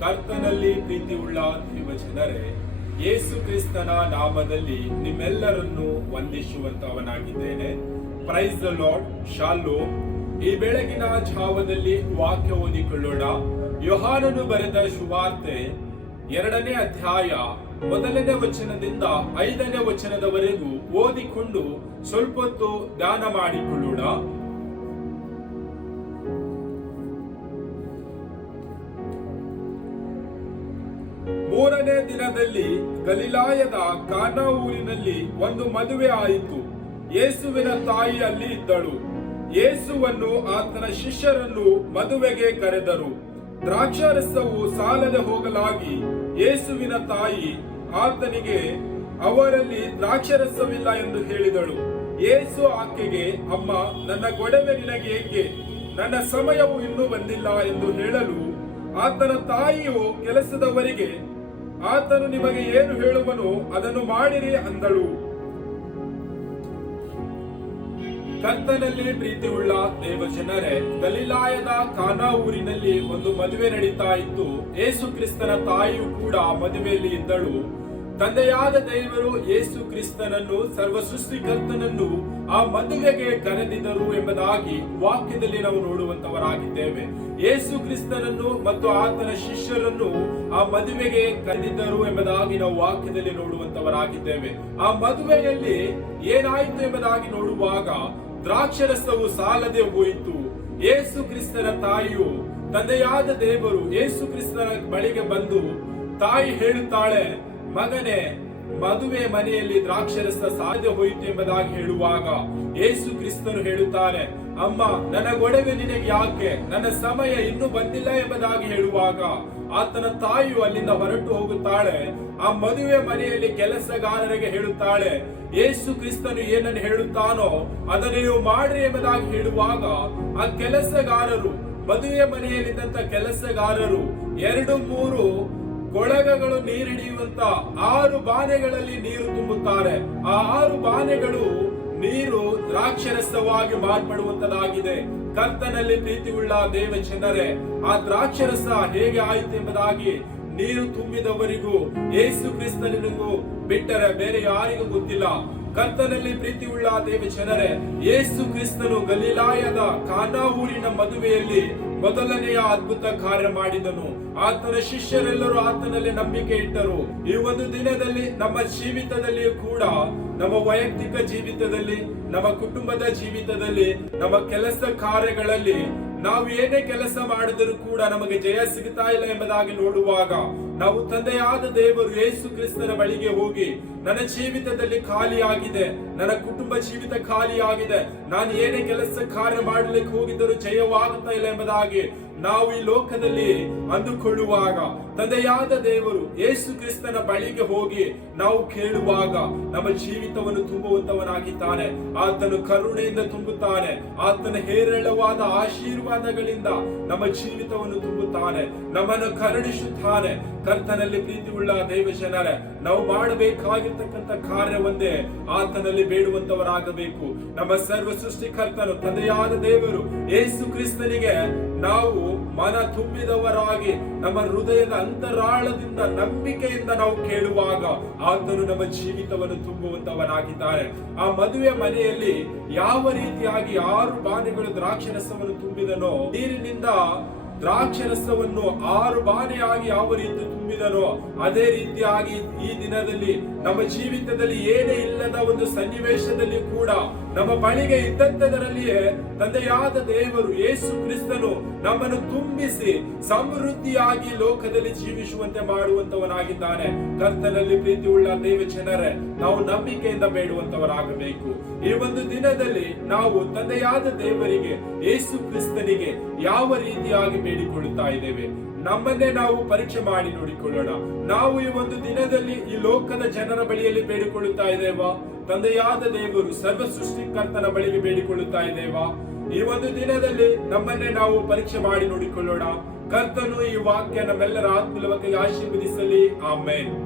ಕರ್ತನಲ್ಲಿ ಪ್ರೀತಿಯುಳ್ಳ ದೇವ ಜನರೇ, ಯೇಸು ಕ್ರಿಸ್ತನ ನಾಮದಲ್ಲಿ ನಿಮ್ಮೆಲ್ಲರನ್ನು ವಂದಿಸುವಂತವನಾಗಿದ್ದೇನೆ. ಪ್ರೈಸ್ ದ ಲಾರ್ಡ್ ಶಾಲೋ ಈ ಬೆಳಗಿನ ಜಾವದಲ್ಲಿ ವಾಕ್ಯ ಓದಿಕೊಳ್ಳೋಣ. ಯೋಹಾನನು ಬರೆದ ಶುಭಾರ್ತೆ ಎರಡನೇ ಅಧ್ಯಾಯ ಮೊದಲನೇ ವಚನದಿಂದ ಐದನೇ ವಚನದವರೆಗೂ ಓದಿಕೊಂಡು ಸ್ವಲ್ಪ ಹೊತ್ತು ದಾನ ಮಾಡಿಕೊಳ್ಳೋಣ. ಮೂರನೇ ದಿನದಲ್ಲಿ ಗಲಿಲಾಯದ ಕಾನಾ ಊರಿನಲ್ಲಿ ಒಂದು ಮದುವೆ ಆಯಿತು. ಯೇಸುವಿನ ತಾಯಿ ಅಲ್ಲಿ ಇದ್ದಳು. ಯೇಸುವನ್ನು ಆತನ ಶಿಷ್ಯರನ್ನು ಮದುವೆಗೆ ಕರೆದರು. ದ್ರಾಕ್ಷಾರಸವು ಸಾಲದೆ ಹೋಗಲಾಗಿ ಯೇಸುವಿನ ತಾಯಿ ಆತನಿಗೆ, ಅವರಲ್ಲಿ ದ್ರಾಕ್ಷರಸವಿಲ್ಲ ಎಂದು ಹೇಳಿದಳು. ಯೇಸು ಆಕೆಗೆ, ಅಮ್ಮ, ನನ್ನ ಗೊಡವೆ ನಿನಗೆ ಏಕೆ? ನನ್ನ ಸಮಯವು ಇನ್ನೂ ಬಂದಿಲ್ಲ ಎಂದು ಹೇಳಲು ಆತನ ತಾಯಿಯು ಕೆಲಸದವರಿಗೆ ಆತನು ನಿಮಗೆ ಏನು ಹೇಳುವನು ಅದನ್ನು ಮಾಡಿರಿ ಅಂದಳು. ಕರ್ತನಲ್ಲಿ ಪ್ರೀತಿಯುಳ್ಳ ದೇವ ಜನರೇ ಗಲಿಲಾಯದ ಕಾನಾ ಊರಿನಲ್ಲಿ ಒಂದು ಮದುವೆ ನಡೀತಾ ಇತ್ತು. ಯೇಸು ಕ್ರಿಸ್ತನ ತಾಯಿಯು ಕೂಡ ಮದುವೆಯಲ್ಲಿ ಇದ್ದಳು. ತಂದೆಯಾದ ದೈವರು ಯೇಸು ಕ್ರಿಸ್ತನನ್ನು, ಸರ್ವ ಸೃಷ್ಟಿಕರ್ತನನ್ನು ಆ ಮದುವೆಗೆ ಕರೆದಿದ್ದರು ಎಂಬುದಾಗಿ ವಾಕ್ಯದಲ್ಲಿ ನಾವು ನೋಡುವಂತವರಾಗಿದ್ದೇವೆ ಯೇಸು ಕ್ರಿಸ್ತನನ್ನು ಮತ್ತು ಆತನ ಶಿಷ್ಯರನ್ನು ಆ ಮದುವೆಗೆ ಕರೆದಿದ್ದರು ಎಂಬುದಾಗಿ ನಾವು ವಾಕ್ಯದಲ್ಲಿ ನೋಡುವಂತವರಾಗಿದ್ದೇವೆ ಆ ಮದುವೆಯಲ್ಲಿ ಏನಾಯಿತು ಎಂಬುದಾಗಿ ನೋಡುವಾಗ ದ್ರಾಕ್ಷರಸವು ಸಾಲದೆ ಹೋಯಿತು. ಯೇಸು ಕ್ರಿಸ್ತನ ತಾಯಿಯು ತಂದೆಯಾದ ದೇವರು ಯೇಸು ಕ್ರಿಸ್ತನ ಬಳಿಗೆ ಬಂದು, ತಾಯಿ ಹೇಳುತ್ತಾಳೆ ಮಗನೇ, ಮದುವೆ ಮನೆಯಲ್ಲಿ ದ್ರಾಕ್ಷರಸ ಸಾಧ್ಯ ಹೋಯಿತು ಎಂಬುದಾಗಿ ಹೇಳುವಾಗ ಯೇಸು ಕ್ರಿಸ್ತನು ಹೇಳುತ್ತಾರೆ ಅಮ್ಮ, ನನ್ನ ಗೊಡವೆ ನಿನಗೆ ಯಾಕೆ? ನನ್ನ ಸಮಯ ಇನ್ನೂ ಬಂದಿಲ್ಲ ಎಂಬುದಾಗಿ ಹೇಳುವಾಗ ಆತನ ತಾಯಿಯು ಅಲ್ಲಿಂದ ಹೊರಟು ಹೋಗುತ್ತಾಳೆ, ಆ ಮದುವೆ ಮನೆಯಲ್ಲಿ ಕೆಲಸಗಾರರಿಗೆ ಹೇಳುತ್ತಾಳೆ, ಯೇಸು ಕ್ರಿಸ್ತನು ಏನನ್ನು ಹೇಳುತ್ತಾನೋ ಅದನ್ನು ನೀವು ಮಾಡ್ರಿ ಎಂಬುದಾಗಿ ಹೇಳುವಾಗ ಆ ಕೆಲಸಗಾರರು, ಮದುವೆ ಮನೆಯಲ್ಲಿದ್ದಂತ ಕೆಲಸಗಾರರು, ಎರಡು ಮೂರು ಕೊಳಗಗಳು ನೀರಿಡಿಯುವಂತ ಆರು ಬಾನೆಗಳಲ್ಲಿ ನೀರು ತುಂಬುತ್ತಾರೆ. ಆ ಆರು ಬಾನೆಗಳು ನೀರು ದ್ರಾಕ್ಷರಸವಾಗಿ ಮಾರ್ಪಡುವಂತದಾಗಿದೆ. ಕರ್ತನಲ್ಲಿ ಪ್ರೀತಿಯುಳ್ಳ ದೇವ ಜನರೇ ಆ ದ್ರಾಕ್ಷರಸ ಹೇಗೆ ಆಯಿತು ಎಂಬುದಾಗಿ ನೀರು ತುಂಬಿದವರಿಗೂ ಏಸು ಕ್ರಿಸ್ತನಿಗೂ ಬಿಟ್ಟರೆ ಬೇರೆ ಯಾರಿಗೂ ಗೊತ್ತಿಲ್ಲ. ಕರ್ತನಲ್ಲಿ ಪ್ರೀತಿಯುಳ್ಳ ದೇವ ಜನರೇ ಯೇಸು ಕ್ರಿಸ್ತನು ಗಲೀಲಾಯದ ಕಾನಾ ಊರಿನ ಮದುವೆಯಲ್ಲಿ ಮೊದಲನೆಯ ಅದ್ಭುತ ಕಾರ್ಯ ಮಾಡಿದನು. ಆತನ ಶಿಷ್ಯರೆಲ್ಲರೂ ಆತನಲ್ಲಿ ನಂಬಿಕೆ ಇಟ್ಟರು. ಈ ಒಂದು ದಿನದಲ್ಲಿ ನಮ್ಮ ಜೀವಿತದಲ್ಲಿ ಕೂಡ, ನಮ್ಮ ವೈಯಕ್ತಿಕ ಜೀವಿತದಲ್ಲಿ, ನಮ್ಮ ಕುಟುಂಬದ ಜೀವಿತದಲ್ಲಿ, ನಮ್ಮ ಕೆಲಸ ಕಾರ್ಯಗಳಲ್ಲಿ ನಾವು ಏನೇ ಕೆಲಸ ಮಾಡಿದರೂ ಕೂಡ ನಮಗೆ ಜಯ ಸಿಗ್ತಾ ಇಲ್ಲ ಎಂಬುದಾಗಿ ನೋಡುವಾಗ ನಾವು ತಂದೆಯಾದ ದೇವರು ಯೇಸು ಕ್ರಿಸ್ತನ ಬಳಿಗೆ ಹೋಗಿ, ನನ್ನ ಜೀವಿತದಲ್ಲಿ ಖಾಲಿಯಾಗಿದೆ, ನನ್ನ ಕುಟುಂಬ ಜೀವಿತ ಖಾಲಿಯಾಗಿದೆ, ನಾನು ಏನೇ ಕೆಲಸ ಕಾರ್ಯ ಮಾಡಲಿಕ್ಕೆ ಹೋಗಿದ್ದರೂ ಜಯವಾಗುತ್ತಾ ಇಲ್ಲ ಎಂಬುದಾಗಿ ನಾವು ಈ ಲೋಕದಲ್ಲಿ ಅಂದುಕೊಳ್ಳುವಾಗ ತಂದೆಯಾದ ದೇವರು ಯೇಸು ಕ್ರಿಸ್ತನ ಬಳಿಗೆ ಹೋಗಿ ನಾವು ಕೇಳುವಾಗ ನಮ್ಮ ಜೀವಿತವನ್ನು ತುಂಬುವಂತವನಾಗಿದ್ದಾನೆ. ಆತನು ಕರುಣೆಯಿಂದ ತುಂಬುತ್ತಾನೆ. ಆತನ ಹೇರಳವಾದ ಆಶೀರ್ವಾದಗಳಿಂದ ನಮ್ಮ ಜೀವಿತವನ್ನು ತುಂಬುತ್ತಾನೆ. ನಮ್ಮನ್ನು ಕರುಣಿಸುತ್ತಾನೆ. ಕರ್ತನಲ್ಲಿ ಪ್ರೀತಿ ಉಳ್ಳ ದೇವ ಜನರೇ ನಾವು ಮಾಡಬೇಕಾಗಿರ್ತಕ್ಕಂಥ ಕಾರ್ಯ ಒಂದೇ ಆತನಲ್ಲಿ ಬೇಡುವಂತವರಾಗಬೇಕು. ನಮ್ಮ ಸರ್ವ ಸೃಷ್ಟಿಕರ್ತನು, ತಂದೆಯಾದ ದೇವರು ಏಸು ಕ್ರಿಸ್ತನಿಗೆ ನಾವು ಮನ ತುಂಬಿದವರಾಗಿ, ನಮ್ಮ ಹೃದಯದ ಅಂತರಾಳದಿಂದ, ನಂಬಿಕೆಯಿಂದ ನಾವು ಕೇಳುವಾಗ ಆತನು ನಮ್ಮ ಜೀವಿತವನ್ನು ತುಂಬುವಂತವನಾಗಿದ್ದಾರೆ. ಆ ಮದುವೆ ಮನೆಯಲ್ಲಿ ಯಾವ ರೀತಿಯಾಗಿ ಆರು ಬಾನೆಗಳು ದ್ರಾಕ್ಷರಸವನ್ನು ತುಂಬಿದನೋ, ನೀರಿನಿಂದ ದ್ರಾಕ್ಷರಸವನ್ನು ಆರು ಬಾನೆಯಾಗಿ ಯಾವ ರೀತಿ ತುಂಬಿದನೋ ಅದೇ ರೀತಿಯಾಗಿ ಈ ದಿನದಲ್ಲಿ ನಮ್ಮ ಜೀವಿತದಲ್ಲಿ ಏನೇ ಇಲ್ಲದ ಒಂದು ಸನ್ನಿವೇಶದಲ್ಲಿ ಕೂಡ ನಮ್ಮ ಬಳಿಗೆ ಇದ್ದಂಥದರಲ್ಲಿಯೇ ತಂದೆಯಾದ ದೇವರು ಯೇಸು ಕ್ರಿಸ್ತನು ನಮ್ಮನ್ನು ತುಂಬಿಸಿ ಸಮೃದ್ಧಿಯಾಗಿ ಲೋಕದಲ್ಲಿ ಜೀವಿಸುವಂತೆ ಮಾಡುವಂತವನಾಗಿದ್ದಾನೆ ಕರ್ತನಲ್ಲಿ ಪ್ರೀತಿ ಉಳ್ಳ ದೇವ ಜನರೇ ನಾವು ನಂಬಿಕೆಯಿಂದ ಬೇಡುವಂತವರಾಗಬೇಕು ಈ ಒಂದು ದಿನದಲ್ಲಿ ನಾವು ತಂದೆಯಾದ ದೇವರಿಗೆ, ಯೇಸು ಕ್ರಿಸ್ತನಿಗೆ ಯಾವ ರೀತಿಯಾಗಿ ಬೇಡಿಕೊಳ್ಳುತ್ತಾ ಇದ್ದೇವೆ? ನಮ್ಮನ್ನೇ ನಾವು ಪರೀಕ್ಷೆ ಮಾಡಿ ನೋಡಿಕೊಳ್ಳೋಣ. ನಾವು ಈ ಒಂದು ದಿನದಲ್ಲಿ ಈ ಲೋಕದ ಜನರ ಬಳಿಯಲ್ಲಿ ಬೇಡಿಕೊಳ್ಳುತ್ತಾ ಇದ್ದೇವಾ? ತಂದೆಯಾದ ದೇವರು ಸರ್ವ ಸೃಷ್ಟಿಕರ್ತನ ಬಳಿಗೆ ಬೇಡಿಕೊಳ್ಳುತ್ತಾ ಇದ್ದೇವಾ? ಈ ಒಂದು ದಿನದಲ್ಲಿ ನಮ್ಮನ್ನೇ ನಾವು ಪರೀಕ್ಷೆ ಮಾಡಿ ನೋಡಿಕೊಳ್ಳೋಣ. ಕರ್ತನು ಈ ವಾಕ್ಯ ನಮ್ಮೆಲ್ಲರ ಆತ್ಮಲವಾಗಿ ಆಶೀರ್ವದಿಸಲಿ. ಆಮೇನ್.